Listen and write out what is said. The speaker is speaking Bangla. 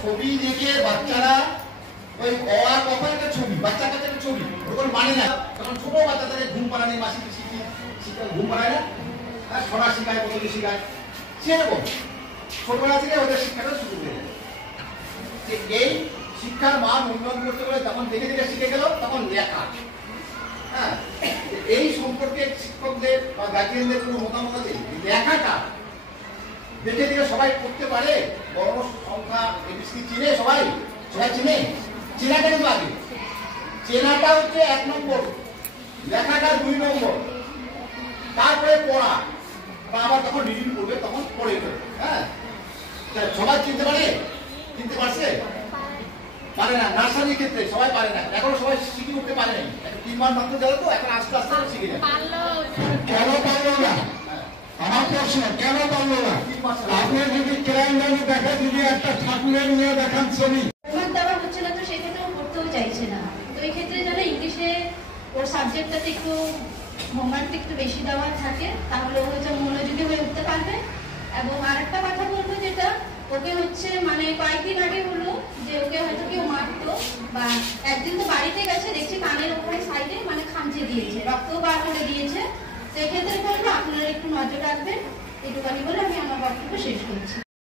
ছবি দেখে বাচ্চারা ওই অর কখন একটা ছবি বাচ্চার কাছে একটা ছবি ওগুলো মানে না। তখন ছোট বাচ্চাদের ঘুম পাড়ানি মাসি শিখে ঘুম পাড়ায় না, ছড়া শিখায়, কত শিখায়, সেরকম ছোটবেলা থেকে ওদের শিক্ষাটা শুরু হয়ে যায়। এই শিক্ষার মান উন্নয়ন করতে গেলে যখন দেখে দেখে শিখে গেল তখন লেখা। হ্যাঁ, এই সম্পর্কে শিক্ষকদের বা গার্জিয়ানদের কোনো মতামত আছে? লেখাটা দেখে দেখে সবাই করতে পারে, বড় সংখ্যা এবিসি চিনে সবাই চিনে, চেনাটা কিন্তু আগে, চেনাটা হচ্ছে 1 নম্বর, লেখাটা 2 নম্বর, তারপরে পড়া বা আবার যখন রিডিং করবে তখন পড়ে ফেলবে। হ্যাঁ, সবাই চিনতে পারে, চিনতে পারছে? পারে না। নার্সারির ক্ষেত্রে সবাই পারে না, এখনো সবাই শিখে উঠতে পারে নাই। 3 মাস মাত্র গেল তো, এখন আস্তে আস্তে শিখে যায়। কেন পারলো না? আমার প্রশ্ন, কেন পারলো না? আপনি যদি ক্রাইম লাইনে দেখেন, যদি একটা ঠাকুরের মেয়ে দেখান ছবি দেওয়া হচ্ছে না, তো সেক্ষেত্রে ও পড়তেও চাইছে না। তো এই ক্ষেত্রে যারা ইংলিশে ওর সাবজেক্টটাতে একটু হোমওয়ার্কটা একটু বেশি দেওয়া থাকে, তাহলে ও হচ্ছে মনোযোগী হয়ে উঠতে পারবে। এবং আরেকটা কথা বলবো, যেটা ওকে হচ্ছে মানে কয়েকদিন আগে হলো যে ওকে হয়তো কেউ মারতো, বা একদিন তো বাড়িতে গেছে, দেখছি কানের ওখানে সাইডে মানে খামচে দিয়েছে, রক্তও বার করে দিয়েছে। তো এক্ষেত্রে বলবো আপনারা একটু নজর রাখবেন। এটুখানি বলে আমি আমার বক্তব্য শেষ করছি।